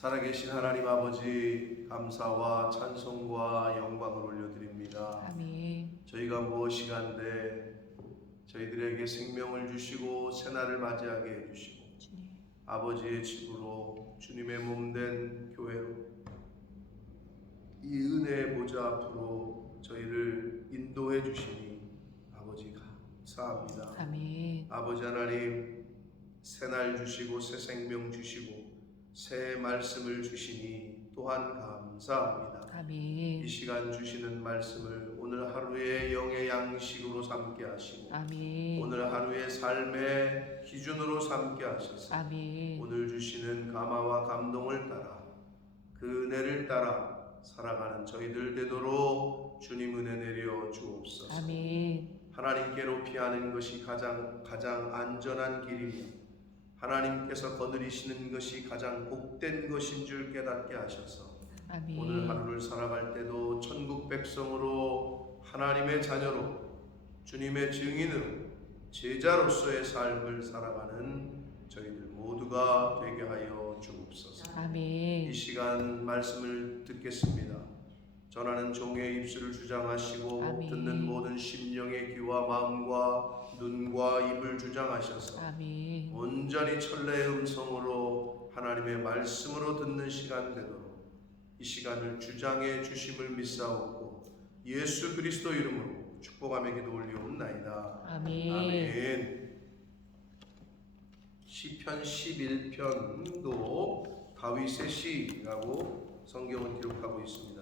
살아계신 하나님 아버지, 감사와 찬송과 영광을 올려드립니다. 아멘. 저희가 무엇이간데 저희들에게 생명을 주시고 새날을 맞이하게 해주시고 주님. 아버지의 집으로 주님의 몸된 교회로 이 은혜의 보좌 앞으로 저희를 인도해 주시니 아버지 감사합니다. 아멘. 아버지 하나님, 새날 주시고 새 생명 주시고 새 말씀을 주시니 또한 감사합니다. 아멘. 이 시간 주시는 말씀을 오늘 하루의 영의 양식으로 삼게 하시고 아멘. 오늘 하루의 삶의 기준으로 삼게 하셔서 아멘. 오늘 주시는 감화와 감동을 따라 그 은혜를 따라 살아가는 저희들 되도록 주님 은혜 내려 주옵소서. 아멘. 하나님께로 피하는 것이 가장 안전한 길이며 하나님께서 거느리시는 것이 가장 복된 것인 줄 깨닫게 하셔서 아멘. 오늘 하루를 살아갈 때도 천국 백성으로 하나님의 자녀로 주님의 증인으로 제자로서의 삶을 살아가는 저희들 모두가 되게 하여 주옵소서. 아멘. 이 시간 말씀을 듣겠습니다. 전하는 종의 입술을 주장하시고 아멘. 듣는 모든 심령의 귀와 마음과 눈과 입을 주장하셔서 아멘. 온전히 천래의 음성으로 하나님의 말씀으로 듣는 시간 되도록 이 시간을 주장해 주심을 믿사옵고 예수 그리스도 이름으로 축복하며 기도 올리옵나이다. 아멘. 아멘. 시편 11편도 다윗의 시라고 성경은 기록하고 있습니다.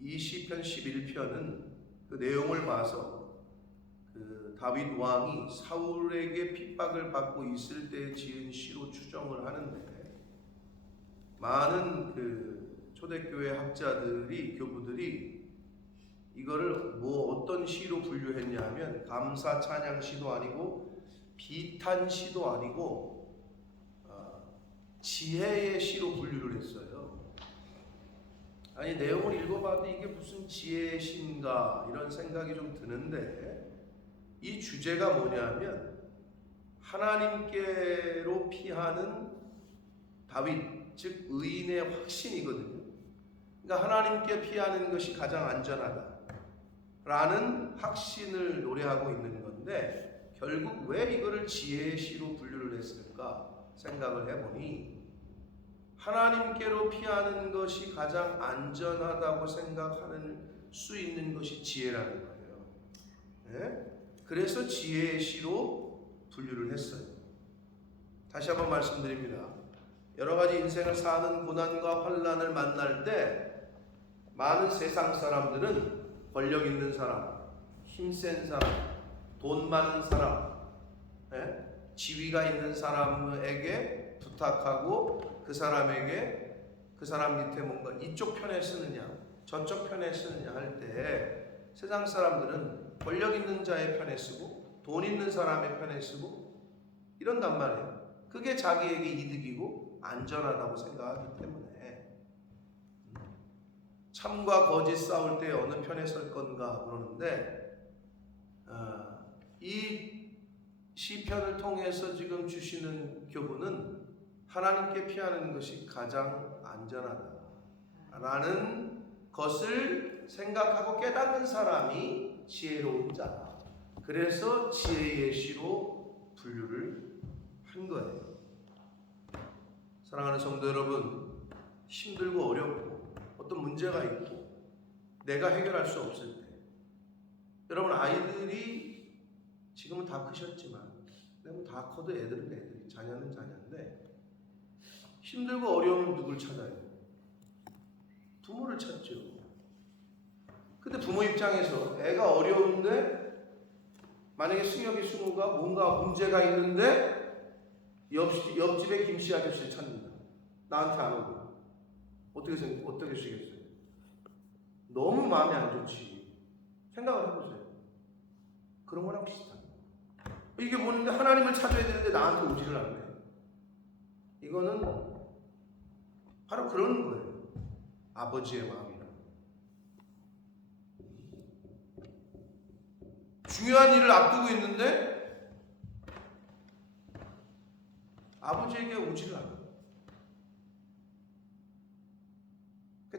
이 시편 11편은 그 내용을 봐서 그 다윗 왕이 사울에게 핍박을 받고 있을 때 지은 시로 추정을 하는데 많은 그 초대교회 학자들이 교부들이 이거를 어떤 시로 분류했냐면 감사 찬양 시도 아니고 비탄 시도 아니고 지혜의 시로 분류를 했어요. 아니 내용을 읽어봐도 이게 무슨 지혜의 시인가 이런 생각이 좀 드는데 이 주제가 뭐냐면 하나님께로 피하는 다윗 즉 의인의 확신이거든요. 그러니까 하나님께 피하는 것이 가장 안전하다라는 확신을 노래하고 있는 건데 결국 왜 이거를 지혜의 시로 분류를 했을까 생각을 해보니 하나님께로 피하는 것이 가장 안전하다고 생각하는 수 있는 것이 지혜라는 거예요. 네? 그래서 지혜의 시로 분류를 했어요. 다시 한번 말씀드립니다. 여러 가지 인생을 사는 고난과 환난을 만날 때 많은 세상 사람들은 권력 있는 사람, 힘센 사람, 돈 많은 사람, 지위가 있는 사람에게 부탁하고 그 사람에게 그 사람 밑에 뭔가 이쪽 편에 쓰느냐 저쪽 편에 쓰느냐 할 때 세상 사람들은 권력 있는 자의 편에 쓰고 돈 있는 사람의 편에 쓰고 이런단 말이에요. 그게 자기에게 이득이고 안전하다고 생각하기 때문에 참과 거짓 싸울 때 어느 편에 설 건가 그러는데 이 시편을 통해서 지금 주시는 교훈은 하나님께 피하는 것이 가장 안전하다라는 것을 생각하고 깨닫는 사람이 지혜로운 자다. 그래서 지혜의 시로 분류를 한 거예요. 사랑하는 성도 여러분, 힘들고 어렵고 어떤 문제가 있고 내가 해결할 수 없을 때 여러분 아이들이 지금은 다 크셨지만 다 커도 애들은 애들이 자녀는 자녀인데 힘들고 어려우면 누굴 찾아요? 부모를 찾죠. 근데 부모 입장에서 애가 어려운데 만약에 승혁이 승우가 뭔가 문제가 있는데 옆집에 김씨 아저씨를 찾는다. 나한테 안 오고 어떻게 쓰겠어요? 너무 마음이 안 좋지. 생각을 해보세요. 그런 거랑 비슷한 이게 뭔데 하나님을 찾아야 되는데 나한테 오지를 않네. 이거는 바로 그런 거예요. 아버지의 마음이라. 중요한 일을 앞두고 있는데 아버지에게 오지를 않아.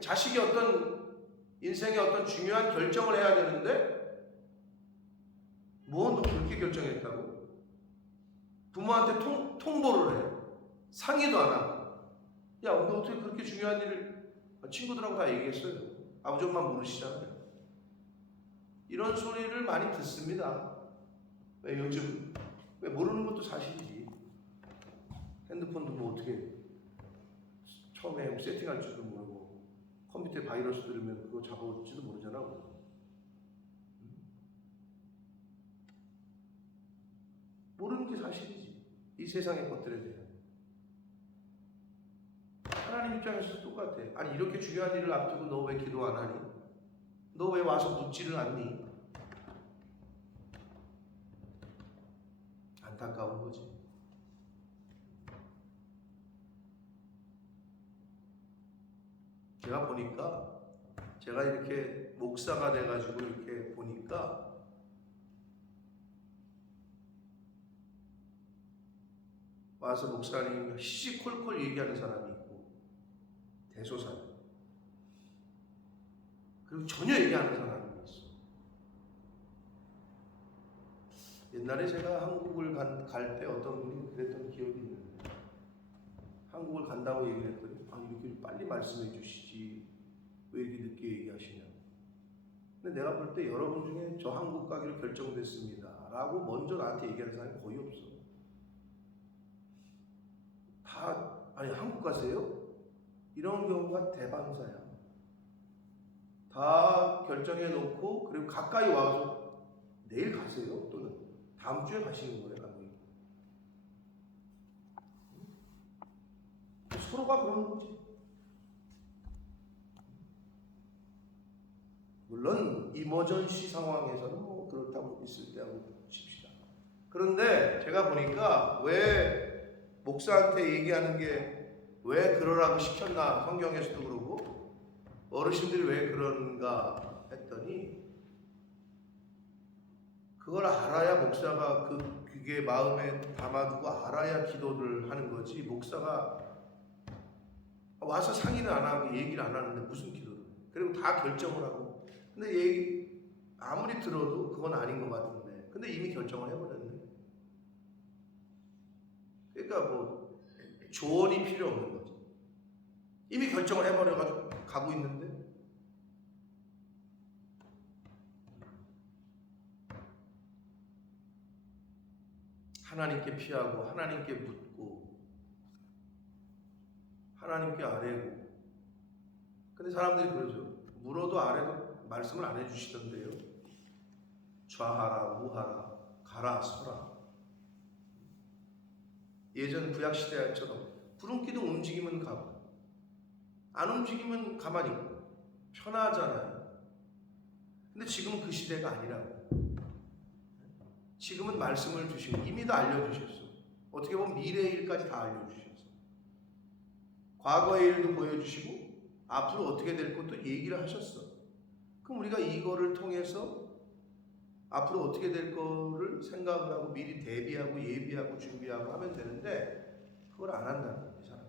자식이 어떤 인생의 어떤 중요한 결정을 해야 되는데 뭐 너 그렇게 결정했다고? 부모한테 통보를 해. 상의도 안 하고. 야, 너 어떻게 그렇게 중요한 일을 친구들하고 다 얘기했어요. 아버지 엄마 모르시잖아요. 이런 소리를 많이 듣습니다. 왜 요즘 왜 모르는 것도 사실이지. 핸드폰도 뭐 어떻게 처음에 세팅할 줄도 모르고 컴퓨터에 바이러스 들으면 그거 잡아올지도 모르잖아. 모르는 게 사실이지. 이 세상의 것들에 대해. 하나님 입장에서도 똑같아. 아니 이렇게 중요한 일을 앞두고 너 왜 기도 안 하니? 너 왜 와서 묻지를 않니? 안타까운 거지. 제가 보니까 제가 이렇게 목사가 돼가지고 이렇게 보니까 와서 목사님 시시콜콜 얘기하는 사람이 있고 대소사 그리고 전혀 얘기하는 사람이 있어. 옛날에 제가 한국을 갈 때 어떤 분이 그랬던 기억이 있는데 한국을 간다고 얘기를 했더니 이렇게 빨리 말씀해 주시지 왜 이렇게 늦게 얘기하시냐. 근데 내가 볼 때 여러분 중에 저 한국 가기로 결정됐습니다 라고 먼저 나한테 얘기하는 사람이 거의 없어. 다 한국 가세요? 이런 경우가 대방사야. 다 결정해 놓고 그리고 가까이 와서 내일 가세요? 또는 다음 주에 가시는 거예요? 서로가 그러는 거지. 물론 이머전시 상황에서는 뭐 그렇다고 있을 때하고 칩시다. 그런데 제가 보니까 왜 목사한테 얘기하는 게 왜 그러라고 시켰나 성경에서도 그러고 어르신들이 왜 그런가 했더니 그걸 알아야 목사가 그게 마음에 담아두고 알아야 기도를 하는 거지. 목사가 와서 상의를 안 하고 얘기를 안 하는데 무슨 기도를 해. 그리고 다 결정을 하고 근데 얘기 아무리 들어도 그건 아닌 것 같은데 근데 이미 결정을 해버렸네. 그러니까 뭐 조언이 필요 없는 거지. 이미 결정을 해버려가지고 가고 있는데 하나님께 피하고 하나님께 묻고 하나님께 아뢰고. 근데 사람들이 그러죠. 물어도 아래도 말씀을 안 해주시던데요. 좌하라 우하라 가라 서라. 예전 구약시대처럼 구름기둥 움직이면 가고 안 움직이면 가만히 있고 편하잖아요. 근데 지금은 그 시대가 아니라고. 지금은 말씀을 주시고 이미 다 알려주셨어. 어떻게 보면 미래의 일까지 다 알려주셨어. 과거의 일도 보여주시고 앞으로 어떻게 될 것도 얘기를 하셨어. 그럼 우리가 이거를 통해서 앞으로 어떻게 될 거를 생각을 하고 미리 대비하고 예비하고 준비하고 하면 되는데 그걸 안 한다는 거예요, 사람.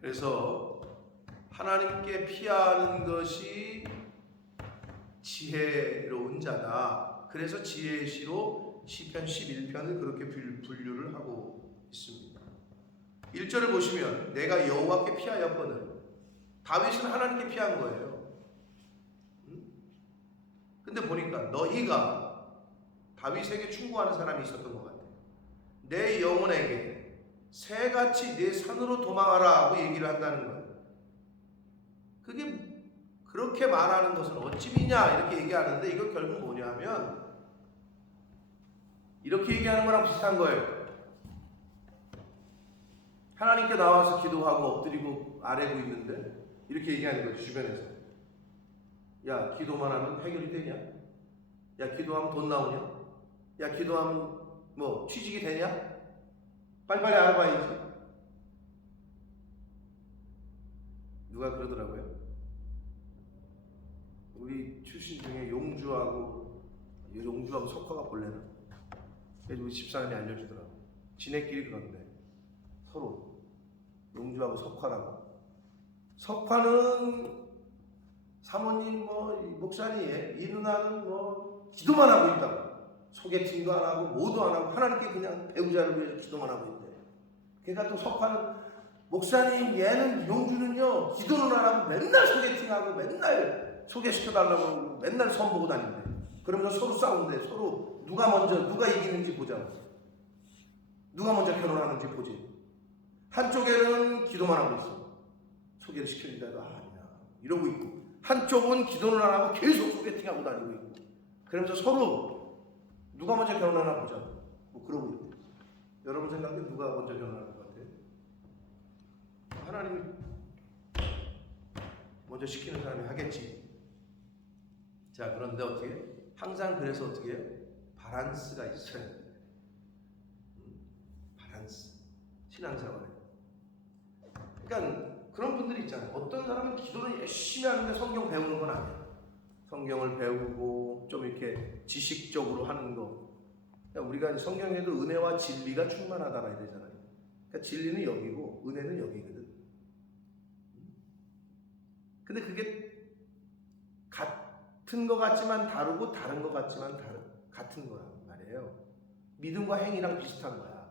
그래서 하나님께 피하는 것이 지혜로운 자다. 그래서 지혜의 시로 시편 11편을 그렇게 분류를 하고 있습니다. 1절을 보시면 내가 여호와께 피하였거늘. 다윗은 하나님께 피한 거예요. 근데 보니까 너희가 다윗에게 충고하는 사람이 있었던 것 같아요. 내 영혼에게 새같이 내 산으로 도망하라 하고 얘기를 한다는 거예요. 그게 그렇게 말하는 것은 어찌미냐 이렇게 얘기하는데 이거 결국 뭐냐면 이렇게 얘기하는 거랑 비슷한 거예요. 하나님께 나와서 기도하고 엎드리고 아뢰고 있는데 이렇게 얘기하는 거죠. 주변에서 야 기도만 하면 해결이 되냐? 야 기도하면 돈 나오냐? 야 기도하면 뭐 취직이 되냐? 빨리빨리 알아봐야지. 누가 그러더라고요. 우리 출신 중에 용주하고 용주하고 석화가 본래는. 그래서 우리 집사람이 알려주더라고. 지네끼리 그런데 서로 용주하고 석화라고. 석화는 사모님 목사님, 이 누나는 기도만 하고 있다고. 소개팅도 안 하고 뭐도 안 하고 하나님께 그냥 배우자를 위해서 기도만 하고 있대. 그러니까 또 석화는 목사님 얘는 용주는요 기도는 안 하고 맨날 소개팅하고 맨날 소개시켜달라고 맨날 선보고 다닌대. 그러면 서로 싸운대. 서로 누가 이기는지 보자고. 누가 먼저 결혼하는지 보지. 한쪽에는 기도만 하고 있어. 소개를 시켜준다고 아니야 이러고 있고, 한쪽은 기도는 안 하고 계속 소개팅하고 다니고 있고, 그러면서 서로 누가 먼저 결혼하나 보자 그러고 있고. 여러분 생각에 누가 먼저 결혼할 것 같아요? 하나님이 먼저 시키는 사람이 하겠지. 자, 그런데 어떻게? 항상 그래서 어떻게 해요? 바란스가 있어요. 바란스. 신앙생활에. 그러니까 그런 분들이 있잖아요. 어떤 사람은 기도를 열심히 하는데 성경 배우는 건 아니야. 성경을 배우고 좀 이렇게 지식적으로 하는 거. 그러니까 우리가 성경에도 은혜와 진리가 충만하다라 해야 되잖아요. 그러니까 진리는 여기고 은혜는 여기거든. 근데 그게 같은 것 같지만 다르고 다른 것 같지만 같은 거야 말이에요. 믿음과 행위랑 비슷한 거야.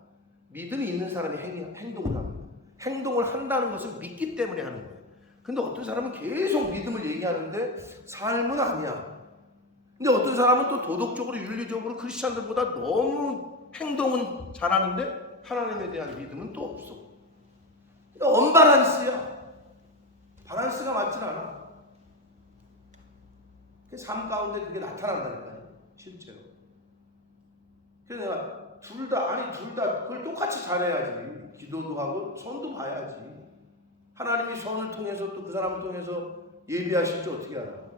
믿음이 있는 사람이 행동을 하는 거야. 행동을 한다는 것은 믿기 때문에 하는 거예요. 근데 어떤 사람은 계속 믿음을 얘기하는데 삶은 아니야. 근데 어떤 사람은 또 도덕적으로 윤리적으로 크리스찬들보다 너무 행동은 잘하는데 하나님에 대한 믿음은 또 없어. 그러니까 언바란스야. 바란스가 맞진 않아. 삶 가운데 그게 나타난다니까요. 실제로. 그래서 내가 둘 다 그걸 똑같이 잘해야지. 기도도 하고 선도 봐야지. 하나님이 선을 통해서 또 그 사람을 통해서 예비하실지 어떻게 알아?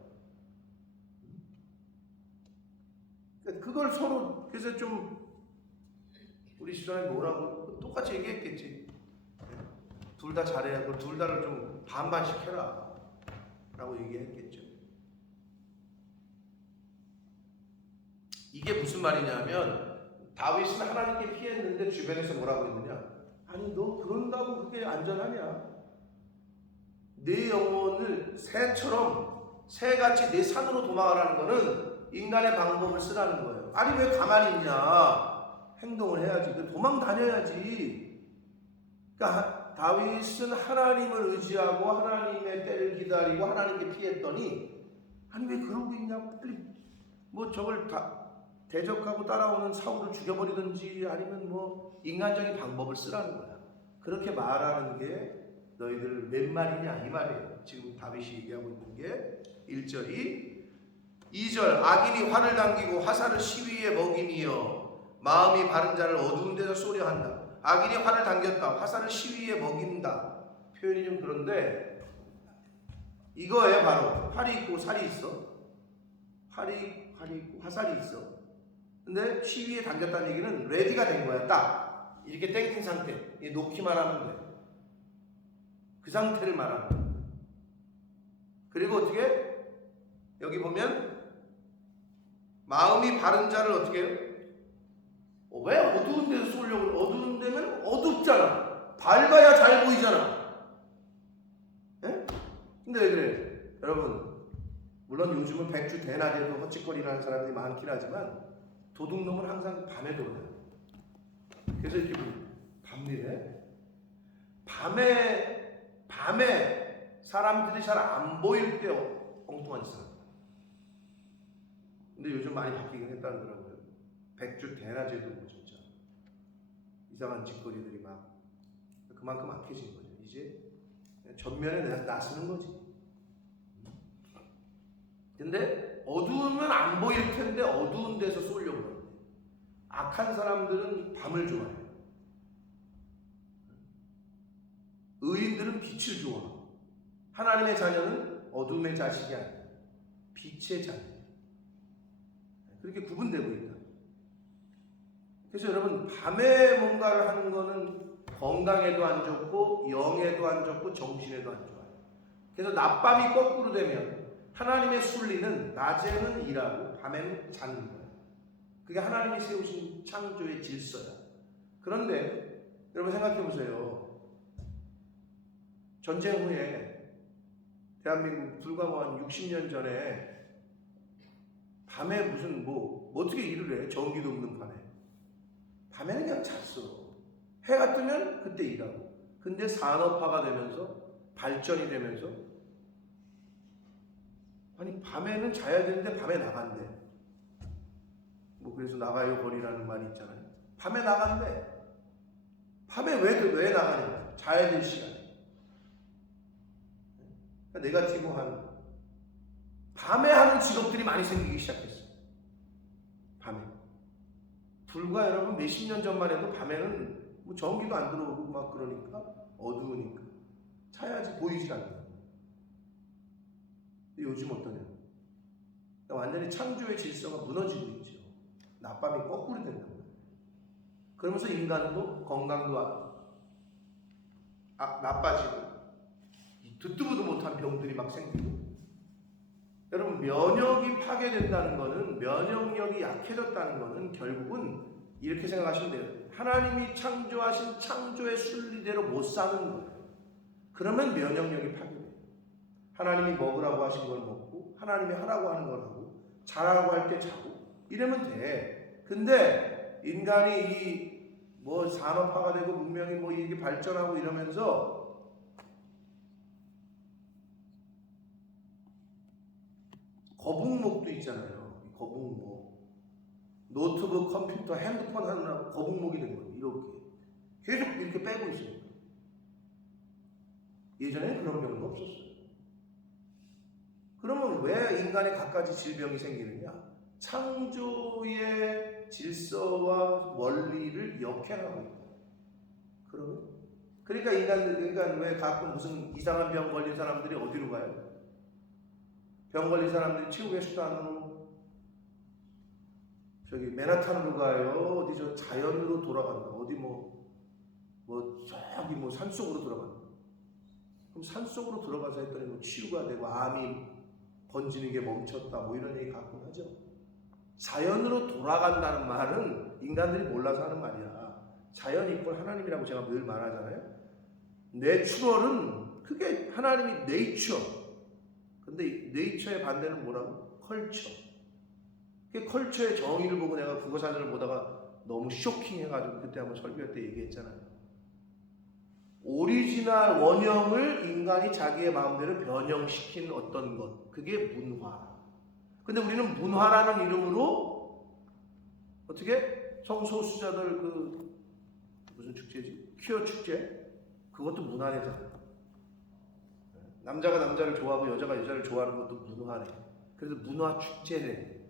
그걸 서로 그래서 좀 우리 시간에 뭐라고 똑같이 얘기했겠지. 둘 다 잘해야 그 둘 다를 좀 반반씩 해라 라고 얘기했겠죠. 이게 무슨 말이냐면 다윗은 하나님께 피했는데 주변에서 뭐라고 했느냐? 아니 너 그런다고 그게 안전하냐? 내 영혼을 새같이 내 산으로 도망가라는 거는 인간의 방법을 쓰라는 거예요. 아니 왜 가만히 있냐? 행동을 해야지. 도망 다녀야지. 그러니까 다윗은 하나님을 의지하고 하나님의 때를 기다리고 하나님께 피했더니 아니 왜 그러고 있냐고 빨리 저걸 다 대적하고 따라오는 사울을 죽여버리든지 아니면 인간적인 방법을 쓰라는 거야. 그렇게 말하는 게 너희들 몇 말이냐 이 말이에요. 지금 다윗이 얘기하고 있는 게 1절이 2절 악인이 활을 당기고 화살을 시위에 먹이니여 마음이 바른 자를 어두운 데서 쏘려 한다. 악인이 활을 당겼다. 화살을 시위에 먹인다. 표현이 좀 그런데 이거예요. 바로 활이 있고 살이 있어. 활이 있고 화살이 있어. 근데 시위에 당겼다는 얘기는 레디가 된 거야. 딱 이렇게 땡긴 상태. 놓기만 하면 돼. 그 상태를 말하는 거야. 그리고 어떻게 여기 보면 마음이 바른 자를 어떻게 해요? 왜 어두운 데서 쏘려고? 어두운 데면 어둡잖아. 밝아야 잘 보이잖아. 예? 근데 왜 그래? 여러분 물론 요즘은 백주 대낮에도 헛짓거리를 하는 사람들이 많긴 하지만 도둑놈은 항상 밤에 돌아요. 그래서 이렇게 밤일에 밤에 사람들이 잘 안 보일 때 엉뚱한 짓을 합니다. 근데 요즘 많이 바뀌긴 했다더라고요. 백주 대낮에도 진짜 이상한 짓거리들이 막 그만큼 악해진 거죠. 이제 전면에 나서는 거지. 근데 어두우면 안 보일 텐데 어두운 데서 쏘려고 그러는데 악한 사람들은 밤을 좋아해요. 의인들은 빛을 좋아하고 하나님의 자녀는 어둠의 자식이 아니라 빛의 자녀. 그렇게 구분되고 있다. 그래서 여러분 밤에 뭔가를 하는 거는 건강에도 안 좋고 영에도 안 좋고 정신에도 안 좋아요. 그래서 낮밤이 거꾸로 되면 하나님의 순리는 낮에는 일하고 밤에는 자는 거예요. 그게 하나님이 세우신 창조의 질서야. 그런데 여러분 생각해 보세요. 전쟁 후에 대한민국 불과 한 60년 전에 밤에 무슨 뭐 어떻게 일을 해? 전기도 없는 밤에는 그냥 잤어. 해가 뜨면 그때 일하고. 근데 산업화가 되면서 발전이 되면서 아니 밤에는 자야 되는데 밤에 나간대. 뭐 그래서 나가요 거리라는 말이 있잖아요. 밤에 나간대. 밤에 왜 나가냐? 자야 될 시간. 그러니까 네가티브한 밤에 하는 직업들이 많이 생기기 시작했어요. 밤에. 불과 여러분 몇십 년 전만 해도 밤에는 뭐 전기도 안 들어오고 막 그러니까 어두우니까 자야지 보이질 않는. 요즘 어떠냐? 완전히 창조의 질서가 무너지고 있죠. 낮밤이 거꾸로 된단 말이에요. 그러면서 인간도 건강도 나빠지고 듣도 보도 못한 병들이 막 생기고. 여러분 면역이 파괴된다는 것은, 면역력이 약해졌다는 것은 결국은 이렇게 생각하시면 돼요. 하나님이 창조하신 창조의 순리대로 못 사는 거예요. 그러면 면역력이 파괴돼요. 하나님이 먹으라고 하신 걸 먹고 하나님이 하라고 하는 걸 하고 자라고 할 때 자고 이러면 돼. 근데 인간이 이 뭐 산업화가 되고 문명이 뭐 이게 발전하고 이러면서 거북목도 있잖아요. 거북목. 노트북, 컴퓨터, 핸드폰 하느라고 거북목이 된 거예요. 이렇게. 계속 이렇게 빼고 있어요. 예전에는 그런 병은 없었어요. 그러면 왜 인간에 갖가지 질병이 생기느냐? 창조의 질서와 원리를 역행하고 있다. 그러니까 인간 왜 가끔 무슨 이상한 병 걸린 사람들이 어디로 가요? 병 걸린 사람들이 치유의 수단으로 저기 맨하탄으로 가요. 어디 저 자연으로 돌아간다. 어디 저기 산속으로 돌아간다. 그럼 산속으로 들어가서 했더니 뭐 치유가 되고 암이 번지는 게 멈췄다. 뭐 이런 얘기 가끔 하죠. 자연으로 돌아간다는 말은 인간들이 몰라서 하는 말이야. 자연 이퀄 하나님이라고 제가 늘 말하잖아요. 내추럴은 그게 하나님이 네이처. 근데 네이처의 반대는 뭐라고? 컬처. 그 컬처의 정의를 보고 내가 국어사전을 보다가 너무 쇼킹해가지고 그때 한번 설교할 때 얘기했잖아요. 오리지널 원형을 인간이 자기의 마음대로 변형시킨 어떤 것, 그게 문화. 근데 우리는 문화라는 이름으로 어떻게 성소수자들 무슨 축제지? 퀴어 축제? 그것도 문화래잖아요. 남자가 남자를 좋아하고 여자가 여자를 좋아하는 것도 문화래. 그래서 문화 축제래.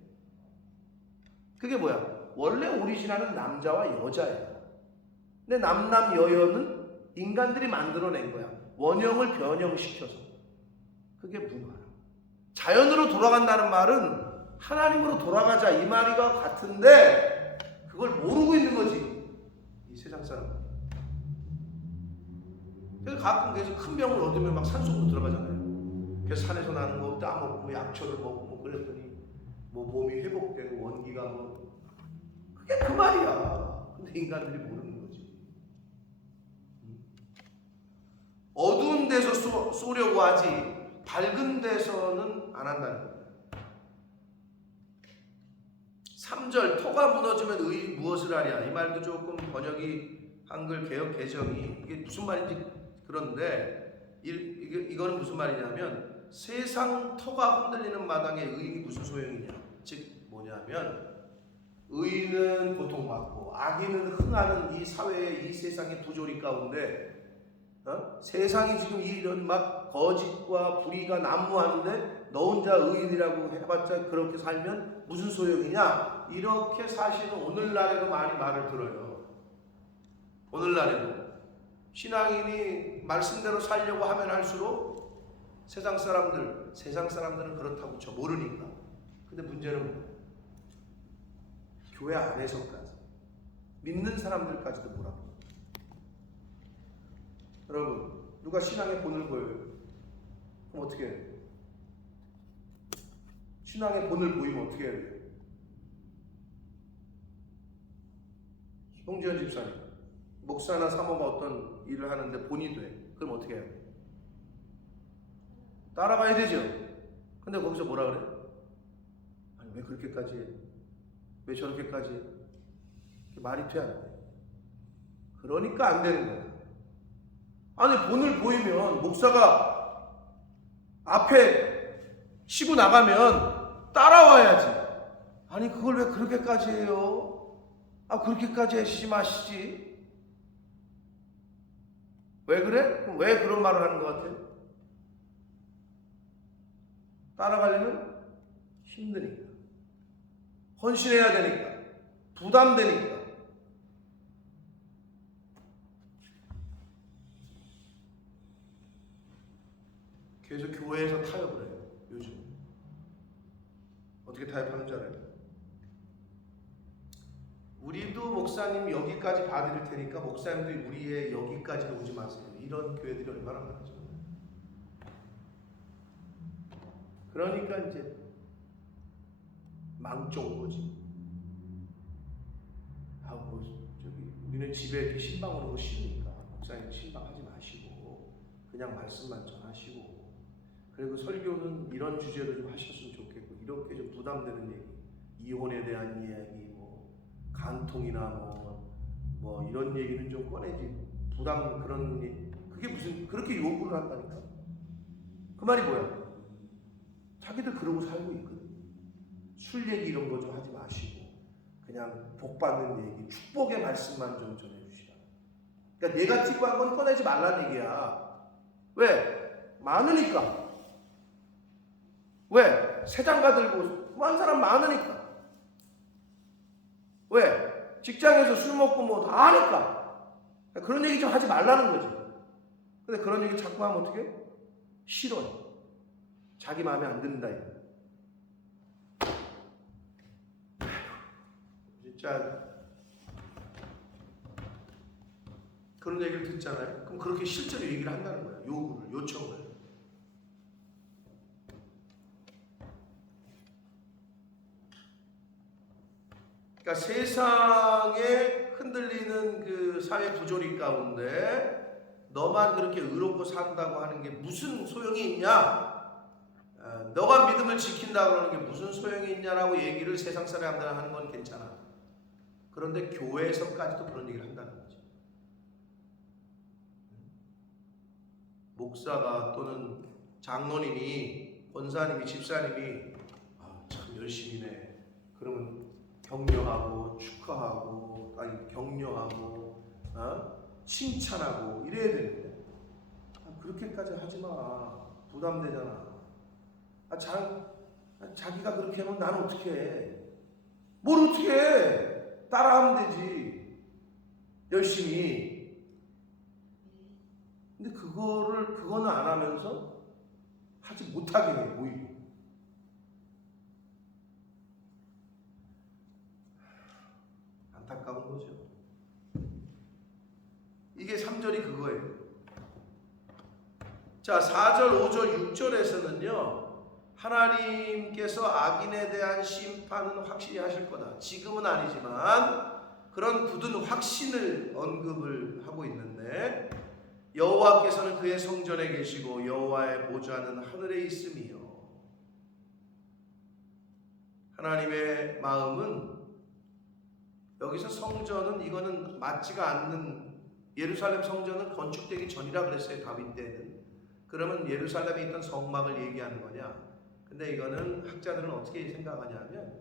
그게 뭐야? 원래 오리지널은 남자와 여자야. 근데 남남여여는 인간들이 만들어낸 거야. 원형을 변형시켜서. 그게 문화야. 자연으로 돌아간다는 말은 하나님으로 돌아가자 이 말이가 같은데 그걸 모르고 있는 거지. 이 세상 사람. 그래서 가끔 계속 큰 병을 얻으면 막 산속으로 들어가잖아요. 그래서 산에서 나는 거 따먹고 약초를 먹고 그랬더니 몸이 회복되고 원기가 그게 그 말이야. 근데 인간들이 모르는 거지. 어두운 데서 쏘려고 하지 밝은 데서는 안 한다는 거예요. 3절 터가 무너지면 의인 무엇을 하랴. 이 말도 조금 번역이 한글 개역 개정이 이게 무슨 말인지 그런데 이거는 무슨 말이냐면 세상 터가 흔들리는 마당에 의인이 무슨 소용이냐. 즉 뭐냐면 의인은 고통받고 악인은 흥하는 이 사회의 이 세상의 부조리 가운데 세상이 지금 이런 막 거짓과 불의가 난무하는데 너 혼자 의인이라고 해봤자 그렇게 살면 무슨 소용이냐. 이렇게 사실은 오늘날에도 많이 말을 들어요. 오늘날에도 신앙인이 말씀대로 살려고 하면 할수록 세상 사람들은 그렇다고 저 모르니까. 근데 문제는 뭐예요? 교회 안에서까지 믿는 사람들까지도 뭐라고. 여러분 누가 신앙의 본을 보여요? 그럼 어떻게 해요? 신앙의 본을 보이면 어떻게 해야 돼요? 홍지연 집사님, 목사나 사모가 어떤 일을 하는데 본이 돼. 그럼 어떻게 해요? 따라가야 되죠. 근데 거기서 뭐라 그래? 아니 왜 그렇게까지 해? 왜 저렇게까지 해? 말이 돼 안 돼? 그러니까 안 되는 거야. 아니 본을 보이면 목사가 앞에 치고 나가면 따라와야지. 아니 그걸 왜 그렇게까지 해요? 아 그렇게까지 하시지 마시지. 왜 그래? 그럼 왜 그런 말을 하는 것 같아요? 따라가려면 힘드니까, 헌신해야 되니까, 부담되니까. 그래서 교회에서 타협을 해요. 요즘 어떻게 타협하는 줄 알아요? 우리도 목사님 여기까지 봐드릴 테니까 목사님들이 우리의 여기까지는 오지 마세요. 이런 교회들이 얼마나 많죠. 그러니까 이제 망쳐 온 거지. 아, 뭐 저기 우리는 집에 이렇게 신방 오는 거 싫으니까 목사님 신방 하지 마시고 그냥 말씀만 전하시고, 그리고 설교는 이런 주제로 좀 하셨으면 좋겠고, 이렇게 좀 부담되는 얘기, 이혼에 대한 이야기, 뭐 간통이나 뭐 이런 얘기는 좀 꺼내지. 부담 그런 얘기, 그게 무슨 그렇게 요구를 한다니까. 그 말이 뭐야? 자기들 그러고 살고 있거든. 술 얘기 이런 거 좀 하지 마시고 그냥 복 받는 얘기, 축복의 말씀만 좀 전해주시라. 그러니까 내가 찍고한 건 꺼내지 말라는 얘기야. 왜? 많으니까. 왜? 세장가 들고 그만 사람 많으니까. 왜? 직장에서 술 먹고 뭐 다 하니까. 그런 얘기 좀 하지 말라는 거지. 근데 그런 얘기 자꾸 하면 어떻게? 싫어요. 자기 마음에 안 든다. 진짜 그런 얘기를 듣잖아요. 그럼 그렇게 실제로 얘기를 한다는 거야. 요청을. 그러니까 세상에 흔들리는 그 사회 부조리 가운데 너만 그렇게 의롭고 산다고 하는 게 무슨 소용이 있냐? 너가 믿음을 지킨다 그러는 게 무슨 소용이 있냐라고 얘기를 세상 사람들은 하는 건 괜찮아. 그런데 교회에서까지도 그런 얘기를 한다는 거지. 목사가 또는 장로님이, 권사님이, 집사님이 참 열심히네. 그러면 격려하고 축하하고 격려하고 칭찬하고 이래야 되는데 그렇게까지 하지 마. 부담되잖아. 자기가 그렇게 하면 나는 어떻게 해? 뭘 어떻게 해? 따라하면 되지. 열심히. 근데 그거는 안 하면서 하지 못하게 해, 오히려. 안타까운 거죠. 이게 3절이 그거예요. 자, 4절, 5절, 6절에서는요. 하나님께서 악인에 대한 심판은 확실히 하실 거다. 지금은 아니지만 그런 굳은 확신을 언급을 하고 있는데, 여호와께서는 그의 성전에 계시고 여호와의 보좌는 하늘에 있음이요. 하나님의 마음은 여기서 성전은 이거는 맞지가 않는, 예루살렘 성전은 건축되기 전이라 그랬어요. 다윗 때는. 그러면 예루살렘에 있던 성막을 얘기하는 거냐? 근데 이거는 학자들은 어떻게 생각하냐면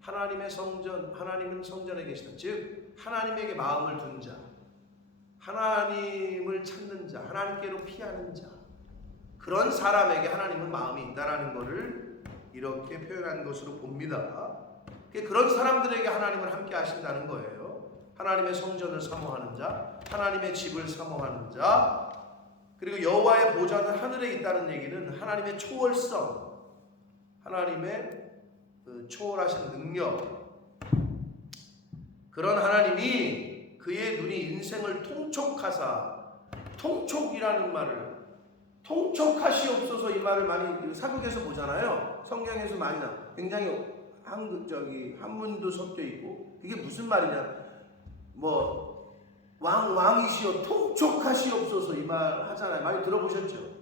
하나님의 성전, 하나님은 성전에 계시다. 즉 하나님에게 마음을 둔 자, 하나님을 찾는 자, 하나님께로 피하는 자, 그런 사람에게 하나님은 마음이 있다라는 것을 이렇게 표현한 것으로 봅니다. 그런 사람들에게 하나님을 함께 하신다는 거예요. 하나님의 성전을 사모하는 자, 하나님의 집을 사모하는 자, 그리고 여호와의 보좌는 하늘에 있다는 얘기는 하나님의 초월성, 하나님의 초월하신 능력, 그런 하나님이 그의 눈이 인생을 통촉하사, 통촉이라는 말을, 통촉하시옵소서 이 말을 많이 사극에서 보잖아요. 성경에서 많이 굉장히 한문도 섞여 있고, 그게 무슨 말이냐? 왕이시여 통촉하시옵소서 이 말 하잖아요. 많이 들어보셨죠?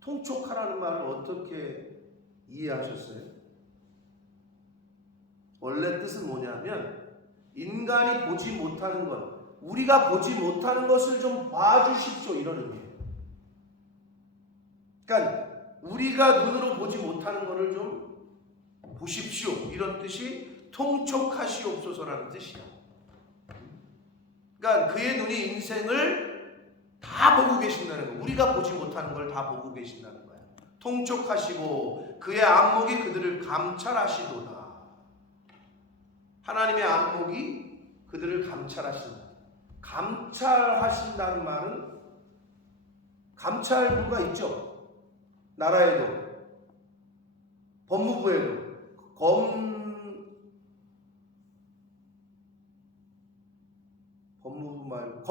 통촉하라는 말을 어떻게 이해하셨어요? 원래 뜻은 뭐냐면 인간이 보지 못하는 것, 우리가 보지 못하는 것을 좀 봐주십시오 이런 의미예요. 그러니까 우리가 눈으로 보지 못하는 것을 좀 보십시오 이런 뜻이 통촉하시옵소서라는 뜻이야. 그러니까 그의 눈이 인생을 다 보고 계신다는 거예요. 우리가 보지 못하는 걸 다 보고 계신다는 거예요. 통촉하시고 그의 안목이 그들을 감찰하시도다. 하나님의 안목이 그들을 감찰하신다. 감찰하신다는 말은 감찰부가 있죠. 나라에도 법무부에도 법무부 말고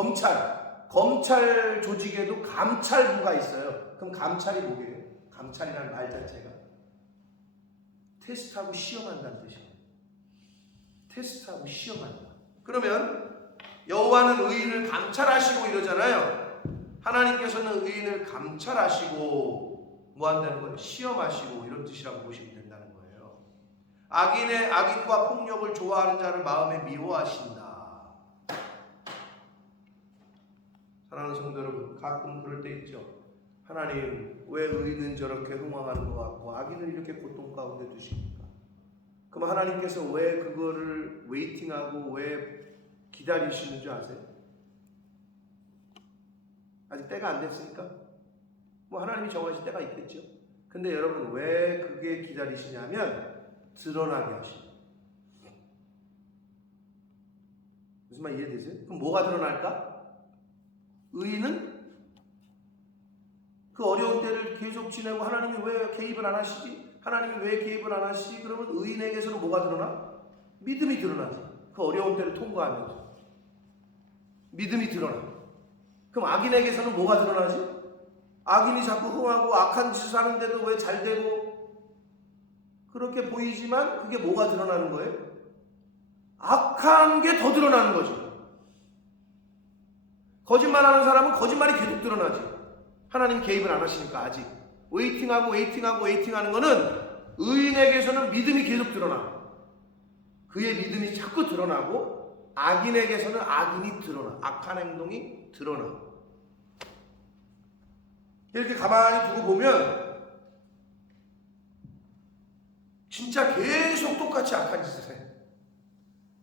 검찰 조직에도 감찰부가 있어요. 그럼 감찰이 뭐예요? 감찰이라는 말 자체가 테스트하고 시험한다는 뜻이에요. 테스트하고 시험한다. 그러면 여호와는 의인을 감찰하시고 이러잖아요. 하나님께서는 의인을 감찰하시고 뭐 한다는 거예요? 시험하시고 이런 뜻이라고 보시면 된다는 거예요. 악인과 폭력을 좋아하는 자를 마음에 미워하신다. 사랑하는 성도 여러분, 가끔 그럴 때 있죠. 하나님 왜 의인은 저렇게 흥황하는 것 같고 악인을 이렇게 고통 가운데 두십니까? 그럼 하나님께서 왜 그거를 웨이팅하고 왜 기다리시는 줄 아세요? 아직 때가 안 됐으니까? 하나님이 정하실 때가 있겠죠. 근데 여러분 왜 그게 기다리시냐면 드러나게 하시고. 무슨 말 이해되세요? 그럼 뭐가 드러날까? 의인은 그 어려운 때를 계속 지내고 하나님이 왜 개입을 안 하시지? 하나님이 왜 개입을 안 하시지? 그러면 의인에게서는 뭐가 드러나? 믿음이 드러나지. 그 어려운 때를 통과하면서 믿음이 드러나. 그럼 악인에게서는 뭐가 드러나지? 악인이 자꾸 흥하고 악한 짓을 하는데도 왜 잘 되고 그렇게 보이지만 그게 뭐가 드러나는 거예요? 악한 게 더 드러나는 거죠. 거짓말하는 사람은 거짓말이 계속 드러나지. 하나님 개입을 안 하시니까 아직 웨이팅하는 거는 의인에게서는 믿음이 계속 드러나. 그의 믿음이 자꾸 드러나고 악인에게서는 악인이 드러나. 악한 행동이 드러나. 이렇게 가만히 두고 보면 진짜 계속 똑같이 악한 짓을 해.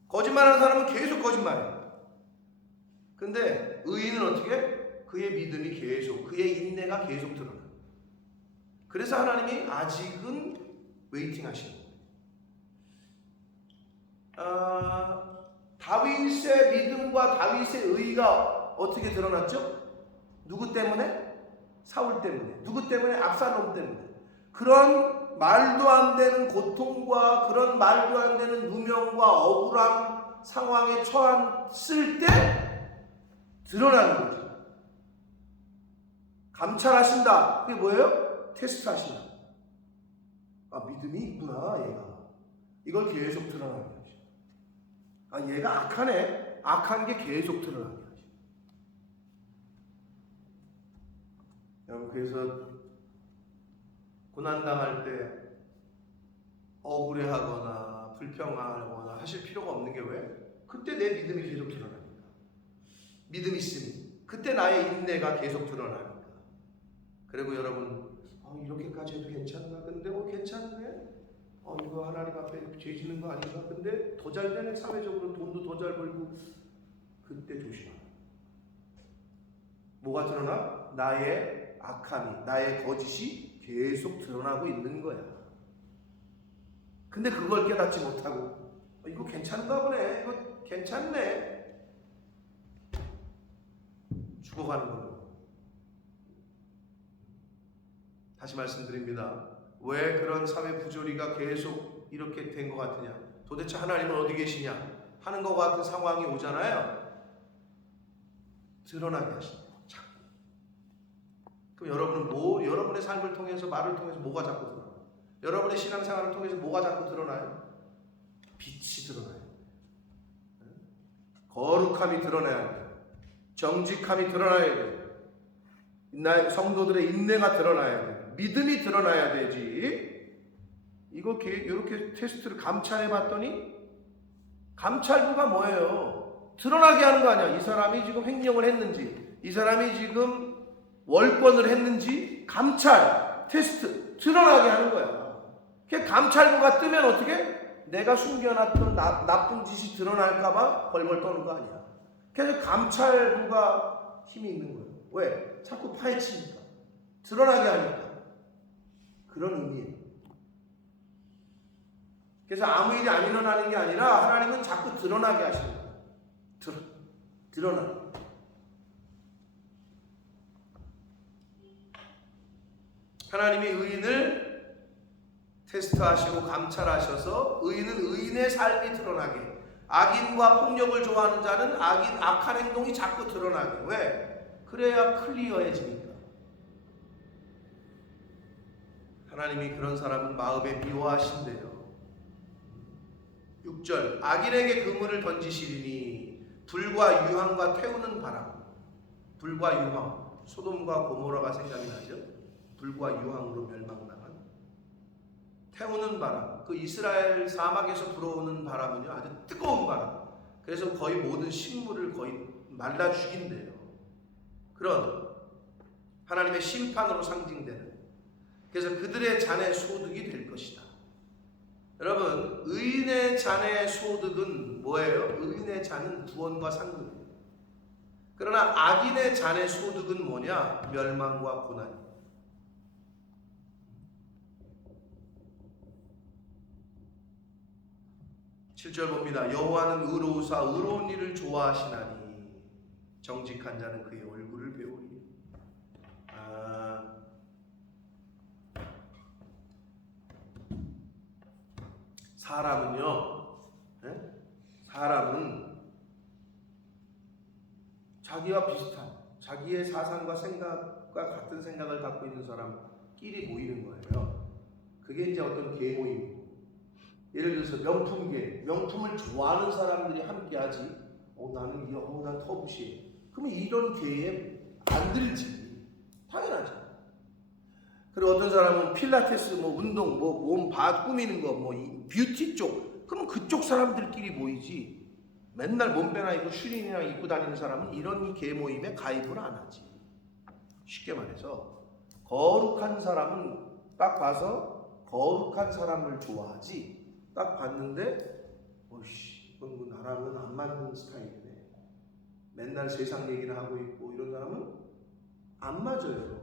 거짓말하는 사람은 계속 거짓말해. 근데 의인은 어떻게? 그의 믿음이 계속, 그의 인내가 계속 드러나. 그래서 하나님이 아직은 웨이팅 하시는 거예요. 다윗의 믿음과 다윗의 의의가 어떻게 드러났죠? 누구 때문에? 사울 때문에. 누구 때문에? 압살롬 때문에. 그런 말도 안 되는 고통과 그런 말도 안 되는 누명과 억울한 상황에 처했을 때 드러나는 거죠. 감찰하신다. 그게 뭐예요? 테스트 하신다. 믿음이 있구나 얘가. 이걸 계속 드러나게 하죠. 얘가 악하네. 악한 게 계속 드러나게 하죠. 여러분 그래서 고난당할 때 억울해하거나 불평하거나 하실 필요가 없는 게 왜? 그때 내 믿음이 계속 드러나니까. 믿음 있으니 그때 나의 인내가 계속 드러나니까. 그리고 여러분 이렇게까지 해도 괜찮나? 근데 괜찮네? 이거 하나님 앞에 죄 지는 거 아닌가? 근데 더 잘 되네. 사회적으로 돈도 더 잘 벌고. 그때 조심하라. 뭐가 드러나? 나의 악함이, 나의 거짓이 계속 드러나고 있는 거야. 근데 그걸 깨닫지 못하고 이거 괜찮은가 보네. 이거 괜찮네. 죽어가는 거예요. 다시 말씀드립니다. 왜 그런 사회 부조리가 계속 이렇게 된 것 같으냐? 도대체 하나님은 어디 계시냐? 하는 것 같은 상황이 오잖아요. 드러나게 하신다. 그럼 여러분은 여러분의 삶을 통해서, 말을 통해서 뭐가 자꾸 드러나요? 여러분의 신앙생활을 통해서 뭐가 자꾸 드러나요? 빛이 드러나요. 거룩함이 드러나야 돼. 정직함이 드러나야 돼. 나의 성도들의 인내가 드러나야 돼. 믿음이 드러나야 되지. 이거 이렇게 테스트를 감찰해 봤더니 감찰부가 뭐예요? 드러나게 하는 거 아니야. 이 사람이 지금 횡령을 했는지, 이 사람이 지금 월권을 했는지 감찰, 테스트 드러나게 하는 거야. 그 감찰부가 뜨면 어떻게? 내가 숨겨놨던 나쁜 짓이 드러날까봐 벌벌 떠는 거 아니야. 그래서 감찰부가 힘이 있는 거예요. 왜? 자꾸 파헤치니까, 드러나게 하니까. 그런 의미예요. 그래서 아무 일이 안 일어나는 게 아니라 하나님은 자꾸 드러나게 하시는 거예요. 드러나. 하나님이 의인을 테스트하시고 감찰하셔서 의인은 의인의 삶이 드러나게, 악인과 폭력을 좋아하는 자는 악한 행동이 자꾸 드러나게. 왜? 그래야 클리어해지니까. 하나님이 그런 사람은 마음에 미워하신대요. 6절, 악인에게 그물을 던지시리니 불과 유황과 태우는 바람. 불과 유황, 소돔과 고모라가 생각이 나죠. 불과 유황으로 멸망당한 태우는 바람. 그 이스라엘 사막에서 불어오는 바람은요, 아주 뜨거운 바람. 그래서 거의 모든 식물을 거의 말라 죽인대요. 그런 하나님의 심판으로 상징되는. 그래서 그들의 잔의 소득이 될 것이다. 여러분, 의인의 잔의 소득은 뭐예요? 의인의 잔은 구원과 상급이에요. 그러나 악인의 잔의 소득은 뭐냐? 멸망과 고난이에요. 7절 봅니다. 여호와는 의로우사 의로운 일을 좋아하시나니 정직한 자는 그의 얼굴을 배우리. 사람은 자기와 비슷한, 자기의 사상과 생각과 같은 생각을 갖고 있는 사람끼리 모이는 거예요. 그게 이제 어떤 계 모임이고, 예를 들어서 명품계, 명품을 좋아하는 사람들이 함께하지. 난 터부시해. 그러면 이런 계에 안 들지. 당연하죠. 그리고 어떤 사람은 필라테스, 운동, 몸 꾸미는 거, 뷰티 쪽. 그럼 그쪽 사람들끼리 모이지. 맨날 몸빼나 입고 슈링이나 입고 다니는 사람은 이런 계 모임에 가입을 안 하지. 쉽게 말해서 거룩한 사람은 딱 봐서 거룩한 사람을 좋아하지. 딱 봤는데 이건 나랑은 안 맞는 스타일이네. 맨날 세상 얘기를 하고 있고 이런 사람은 안 맞아요.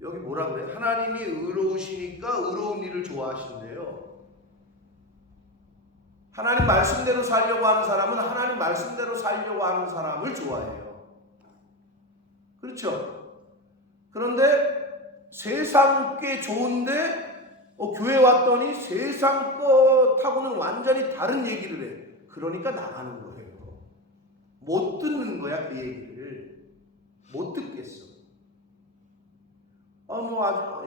여기 뭐라 그래? 하나님이 의로우시니까 의로운 일을 좋아하신대요. 하나님 말씀대로 살려고 하는 사람은 하나님 말씀대로 살려고 하는 사람을 좋아해요. 그렇죠? 그런데 세상 꽤 좋은데 교회 왔더니 세상 것하고는 완전히 다른 얘기를 해. 그러니까 나가는 거예요. 못 듣는 거야, 그 얘기를. 못 듣겠어.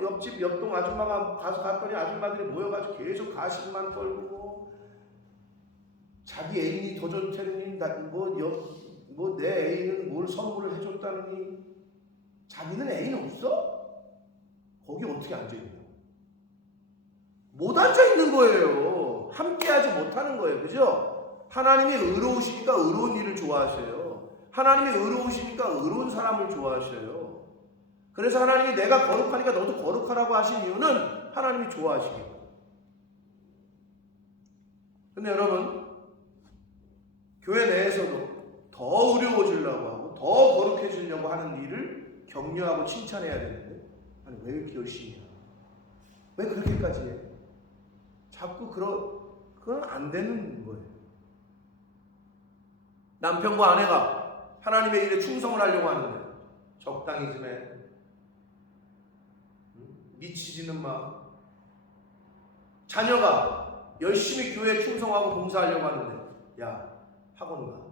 옆집 옆동 아줌마가 갔더니 아줌마들이 모여가지고 계속 가식만 떨고 자기 애인이 더 좋다느니 내 애인은 뭘 선물을 해줬다느니. 자기는 애인 없어? 거기 어떻게 앉아있냐? 못 앉아있는 거예요. 함께하지 못하는 거예요. 그죠? 하나님이 의로우시니까 의로운 일을 좋아하셔요. 하나님이 의로우시니까 의로운 사람을 좋아하셔요. 그래서 하나님이 내가 거룩하니까 너도 거룩하라고 하신 이유는 하나님이 좋아하시니까. 근데 여러분, 교회 내에서도 더 의로워지려고 하고 더 거룩해지려고 하는 일을 격려하고 칭찬해야 되는데, 아니 왜 이렇게 열심히 해? 왜 그렇게까지 해? 자꾸 그건 안 되는 거예요. 남편과 아내가 하나님의 일에 충성을 하려고 하는데 적당히 좀 해. 미치지는 마. 자녀가 열심히 교회에 충성하고 봉사하려고 하는데, 야, 학원 가.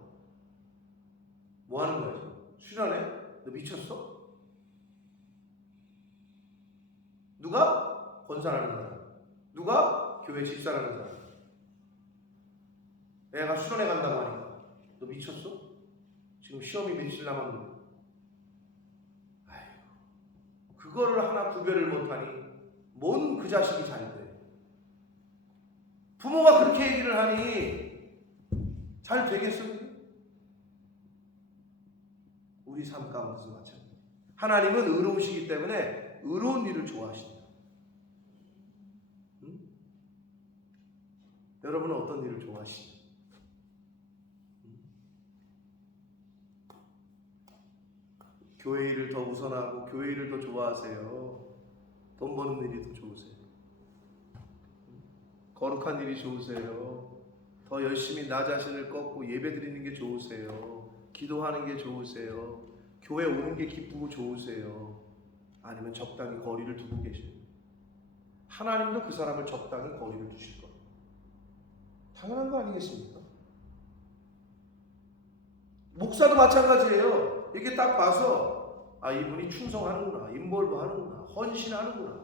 뭐 하는 거야? 수련해? 너 미쳤어? 누가? 권사라는 사람. 누가? 교회 집사라는 사람. 애가 수련회 간다고 하니까 너 미쳤어? 지금 시험이 며칠 남았는데. 아이고, 그거를 하나 구별을 못하니 뭔 그 자식이 잘 돼. 부모가 그렇게 얘기를 하니 잘 되겠어요? 우리 삶 가운데서 마찬가지. 하나님은 의로우시기 때문에 의로운 일을 좋아하신다. 응? 여러분은 어떤 일을 좋아하시나요? 교회 일을 더 우선하고 교회 일을 더 좋아하세요? 돈 버는 일이 더 좋으세요? 거룩한 일이 좋으세요? 더 열심히 나 자신을 꺾고 예배 드리는 게 좋으세요? 기도하는 게 좋으세요? 교회 오는 게 기쁘고 좋으세요? 아니면 적당히 거리를 두고 계세요? 하나님도 그 사람을 적당히 거리를 두실 거예요. 당연한 거 아니겠습니까? 목사도 마찬가지예요. 이렇게 딱 봐서 아, 이분이 충성하는구나, 인볼브 하는구나, 헌신하는구나.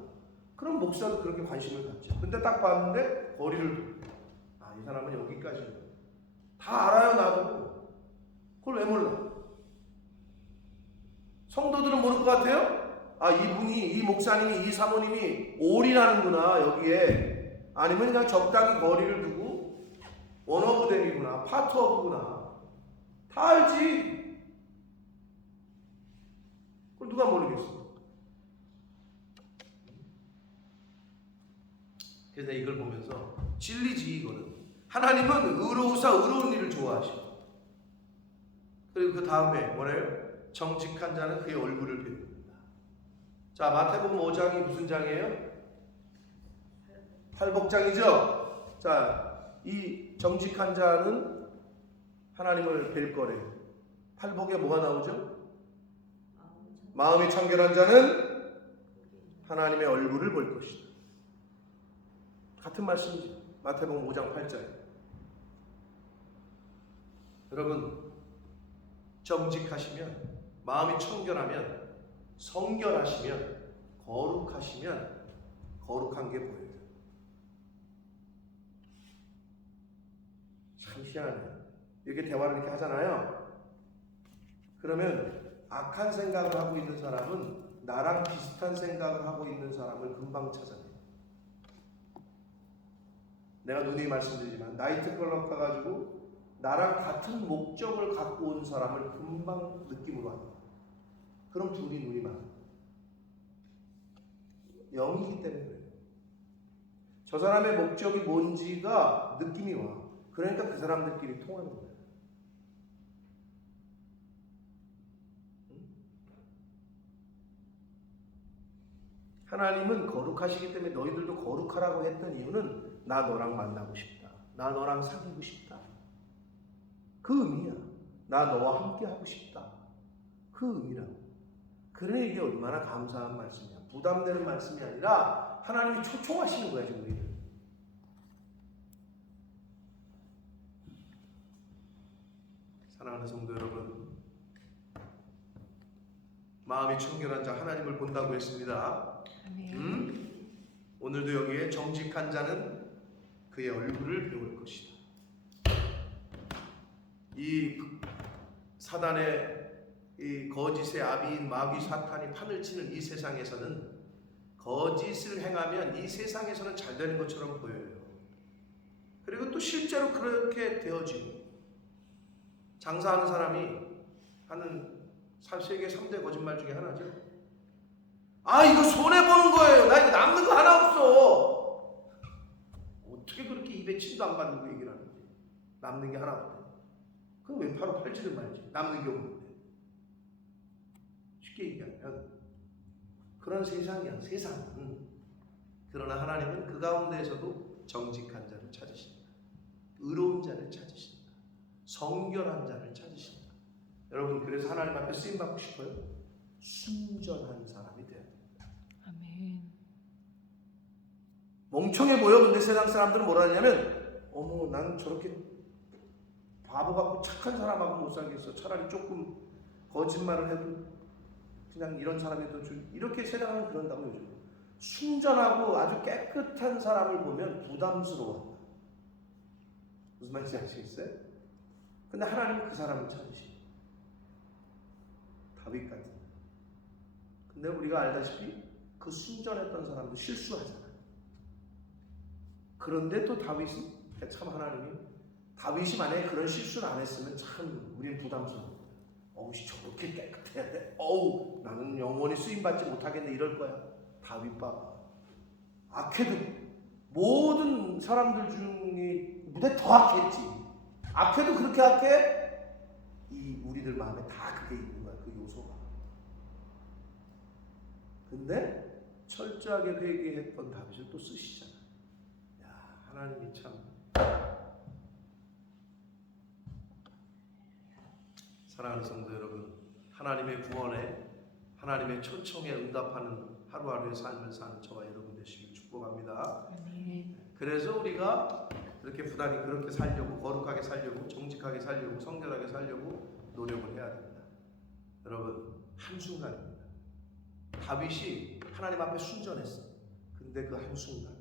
그럼 목사도 그렇게 관심을 갖죠. 근데 딱 봤는데 거리를 아, 이 사람은 여기까지인 거예요. 다 알아요, 나도. 그걸 왜 몰라? 성도들은 모를 것 같아요? 아, 이분이, 이 목사님이, 이 사모님이 올인하는구나, 여기에. 아니면 그냥 적당히 거리를 두고 원오브댐이구나, 파트오브구나. 다 알지. 그걸 누가 모르겠어. 그래서 이걸 보면서 진리지, 이거는. 하나님은 의로우사 의로운 일을 좋아하시고, 그리고 그 다음에 뭐래요? 정직한 자는 그의 얼굴을 배웁니다. 자, 마태복음 5장이 무슨 장이에요? 팔복장이죠. 자, 이 정직한 자는 하나님을 뵐 거래요. 팔복에 뭐가 나오죠? 마음이 청결한 자는 하나님의 얼굴을 볼 것이다. 같은 말씀이죠. 마태복음 5장 8절. 여러분, 정직하시면, 마음이 청결하면, 성결하시면, 거룩하시면 거룩한 게 보여요. 참 희한해요. 이렇게 대화를 이렇게 하잖아요. 그러면 악한 생각을 하고 있는 사람은 나랑 비슷한 생각을 하고 있는 사람을 금방 찾아내요. 내가 누누이 말씀드리지만 나이트클럽 가가지고 나랑 같은 목적을 갖고 온 사람을 금방 느낌으로 합니다. 그럼 둘이 눈이 맞아요. 영이기 때문에 그래요. 저 사람의 목적이 뭔지가 느낌이 와. 그러니까 그 사람들끼리 통하는 거예요. 하나님은 거룩하시기 때문에 너희들도 거룩하라고 했던 이유는 나 너랑 만나고 싶다. 나 너랑 사귀고 싶다. 그 의미야. 나 너와 함께 하고 싶다. 그 의미라고. 그래, 이게 얼마나 감사한 말씀이야. 부담되는 말씀이 아니라 하나님이 초청하시는 거야, 지금 우리를. 사랑하는 성도 여러분, 마음이 청결한 자 하나님을 본다고 했습니다. 오늘도 여기에 정직한 자는 그의 얼굴을 배울 것이다. 이 사단의 이 거짓의 아비인 마귀 사탄이 판을 치는 이 세상에서는 거짓을 행하면 이 세상에서는 잘 되는 것처럼 보여요. 그리고 또 실제로 그렇게 되어지고, 장사하는 사람이 하는 세계 3대 거짓말 중에 하나죠. 아, 이거 손해보는 거예요. 나 이거 남는 거 하나 없어. 어떻게 그렇게 입에 침도 안 받는 얘기를 하는지. 남는 게 하나 없대. 그럼 왜 바로 팔지를 말지. 남는 게 없는데. 쉽게 얘기하면 그런 세상이야, 세상은. 그러나 하나님은 그 가운데에서도 정직한 자를 찾으신다. 의로운 자를 찾으신다. 성결한 자를 찾으신다. 여러분, 그래서 하나님 앞에 쓰임받고 싶어요? 순전한 사람이 돼야 됩니다. 아멘. 멍청해 보여. 근데 세상 사람들은 뭐라 하냐면, 어머, 나는 저렇게 바보 같고 착한 사람하고 못 살겠어. 차라리 조금 거짓말을 해도 그냥 이런 사람이 더 이렇게 세상은 그런다고 요즘. 순전하고 아주 깨끗한 사람을 보면 부담스러워. 무슨 말인지 아시겠어요? 근데 하나님은 그 사람을 찾으시고 다윗 같은. 근데 우리가 알다시피 그 순전했던 사람도 실수하잖아요. 그런데 또 다윗은 참 하나님이 다윗이 만약에 그런 실수를 안 했으면 참 우리는 부담스러워. 저렇게 깨끗해야 돼. 나는 영원히 쓰임받지 못하겠네 이럴 거야. 다윗 봐봐. 악해도 모든 사람들 중에 무대 더 악했지. 악해도 그렇게 악해? 우리들 마음에 다 그게 있는 거야. 그 요소가. 근데 철저하게 회개했던 다윗을 또 쓰시잖아. 야, 하나님이 참. 사랑하는 성도 여러분, 하나님의 구원에, 하나님의 초청에 응답하는 하루하루의 삶을 사는 저와 여러분 되시길 축복합니다. 그래서 우리가 그렇게 부단히 그렇게 살려고, 거룩하게 살려고, 정직하게 살려고, 성결하게 살려고 노력을 해야 됩니다. 여러분, 한순간입니다. 다윗이 하나님 앞에 순전했어. 근데 그 한순간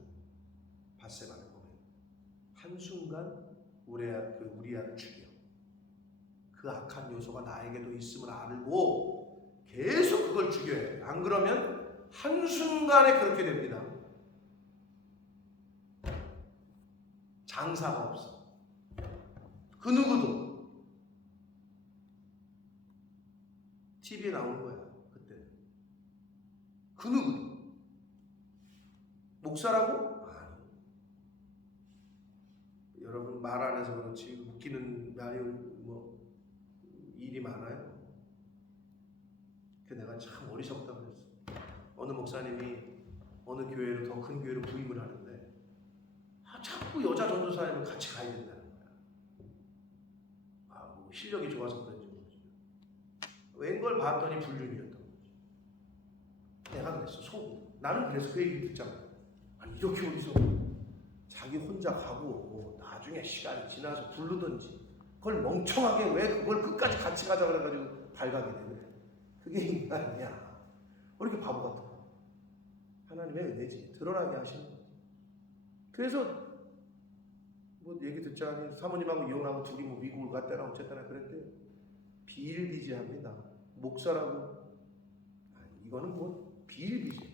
밧세바를 보면 한순간 우리아를 죽여. 그 악한 요소가 나에게도 있음을 알고 계속 그걸 죽여야 돼. 안 그러면 한순간에 그렇게 됩니다. 장사가 없어. 그 누구도. TV에 나오는 거야. 그때. 그 누구도. 목사라고? 아니. 여러분 말 안 해서 그렇지 웃기는 말이 일이 많아요. 그 내가 참 어리석다고 그랬어. 어느 목사님이 어느 교회로 더 큰 교회로 부임을 하는데 자꾸 여자 전도사님을 같이 가야 된다는 거야. 실력이 좋아서 그런지 모르지. 웬걸 봤더니 불륜이었던 거지. 내가 그랬어. 속으로. 나는 그래서 그 얘기 듣잖아. 아니 이렇게 어디서 자기 혼자 가고 나중에 시간이 지나서 부르든지 그걸 멍청하게 왜 그걸 끝까지 같이 가자 그래가지고 발각이 되네. 그게 인간이야. 왜 이렇게 바보 같아. 하나님의 은혜지. 드러나게 하시는 거야. 그래서 얘기 듣자니 사모님하고 이혼하고 둘이 미국을 갔다나 어쨌거나 그랬대. 비일비재합니다. 목사라고. 이거는 비일비재.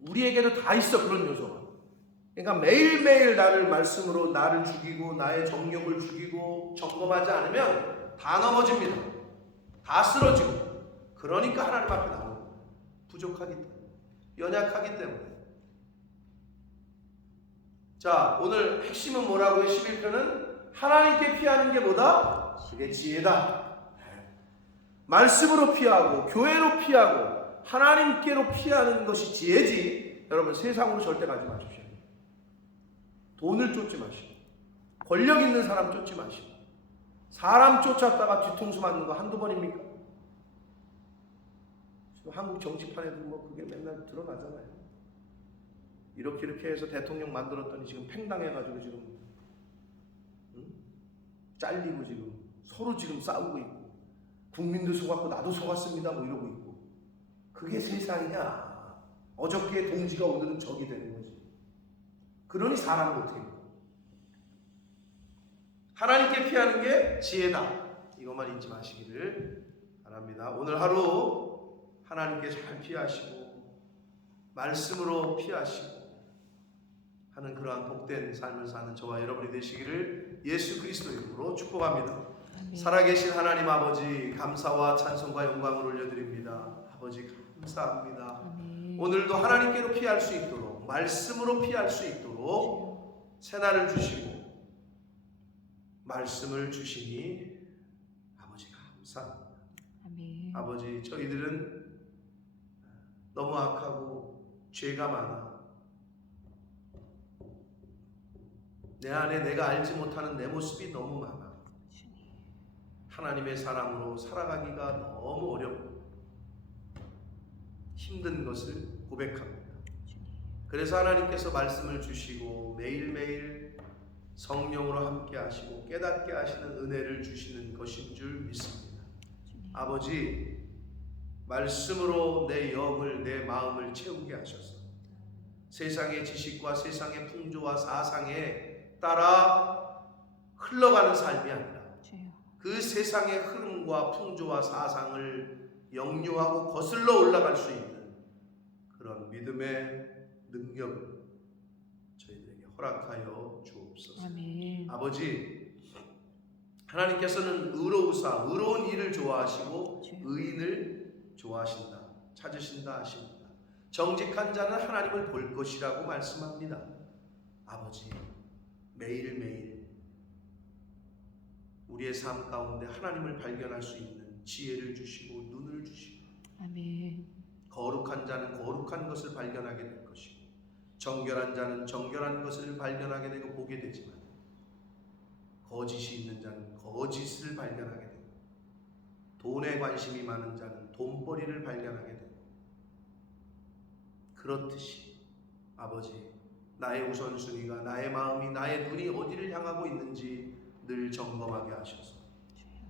우리에게도 다 있어 그런 요소가. 그러니까 매일매일 나를 말씀으로 나를 죽이고 나의 정욕을 죽이고 점검하지 않으면 다 넘어집니다. 다 쓰러지고. 그러니까 하나님 앞에 나오는 거예요. 부족하기 때문에. 연약하기 때문에. 자, 오늘 핵심은 뭐라고요? 11편은 하나님께 피하는 게 뭐다? 그게 지혜다. 말씀으로 피하고 교회로 피하고 하나님께로 피하는 것이 지혜지. 여러분 세상으로 절대 가지 마십시오. 돈을 쫓지 마시고 권력 있는 사람 쫓지 마시고 사람 쫓았다가 뒤통수 맞는 거 한두 번입니까? 지금 한국 정치판에도 그게 맨날 드러나잖아요. 이렇게 해서 대통령 만들었더니 지금 팽당해가지고 지금 잘리고 지금 서로 지금 싸우고 있고 국민도 속았고 나도 속았습니다 이러고 있고. 그게 세상이야. 어저께 동지가 오늘은 적이 되는 거지. 그러니 사람은 어떻게 해요? 하나님께 피하는 게 지혜다. 이것만 잊지 마시기를 바랍니다. 오늘 하루 하나님께 잘 피하시고 말씀으로 피하시고 하는 그러한 복된 삶을 사는 저와 여러분이 되시기를 예수 그리스도 이름으로 축복합니다. 아멘. 살아계신 하나님 아버지 감사와 찬송과 영광을 올려드립니다. 아버지 감사합니다. 아멘. 오늘도 하나님께로 피할 수 있도록 말씀으로 피할 수 있도록 새날을 주시고 말씀을 주시니 아버지 감사합니다. 아멘. 아버지 저희들은 너무 악하고 죄가 많아 내 안에 내가 알지 못하는 내 모습이 너무 많아. 하나님의 사람으로 살아가기가 너무 어렵고 힘든 것을 고백합니다. 그래서 하나님께서 말씀을 주시고 매일매일 성령으로 함께 하시고 깨닫게 하시는 은혜를 주시는 것인 줄 믿습니다. 아버지 말씀으로 내 영을 내 마음을 채우게 하셔서 세상의 지식과 세상의 풍조와 사상에 따라 흘러가는 삶이 아니라 주여. 그 세상의 흐름과 풍조와 사상을 역류하고 거슬러 올라갈 수 있는 그런 믿음의 능력을 저희들에게 허락하여 주옵소서. 아멘. 아버지, 하나님께서는 의로운 일을 좋아하시고 주여. 의인을 좋아하신다, 찾으신다 하십니다. 정직한 자는 하나님을 볼 것이라고 말씀합니다. 아버지, 매일매일 우리의 삶 가운데 하나님을 발견할 수 있는 지혜를 주시고 눈을 주시고, 아멘. 거룩한 자는 거룩한 것을 발견하게 될 것이고, 정결한 자는 정결한 것을 발견하게 되고 보게 되지만, 거짓이 있는 자는 거짓을 발견하게 되고, 돈에 관심이 많은 자는 돈벌이를 발견하게 되고, 그렇듯이 아버지, 나의 우선순위가, 나의 마음이, 나의 눈이 어디를 향하고 있는지 늘 점검하게 하셔서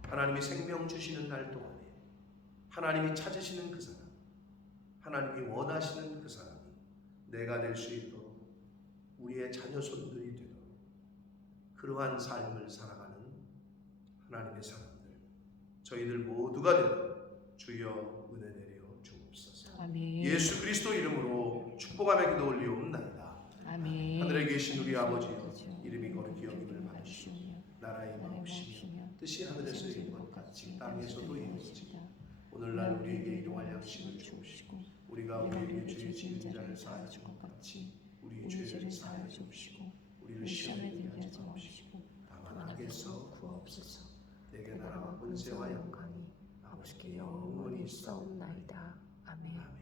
하나님이 생명 주시는 날 동안에 하나님이 찾으시는 그 사람, 하나님이 원하시는 그 사람이 내가 될 수 있도록, 우리의 자녀손들이 되도록 그러한 삶을 살아가는 하나님의 사람들, 저희들 모두가 되도록 주여 은혜 내려 주옵소서. 아멘. 예수 그리스도 이름으로 축복하며 기도 올리옵나이다. 아멘. 하늘에 계신 우리 아버지여, 아버지여, 이름이 거룩히 여김을 받으시오. 나라의 마옵시며 뜻이 하늘에서 이룬 것 같이 땅에서도 이루어지고, 오늘날 우리에게 일용할 양식을 주옵시고, 우리가 우리에게 죄 지은 자를 사하여 준 것 같이 우리 죄를 사하여 주옵시고, 우리를 시험에 들게 하지 마옵시고 다만 악에서 구하옵소서. 내게 나라와 권세와 영광이 아버지께 영원히 있사옵나이다. 아멘.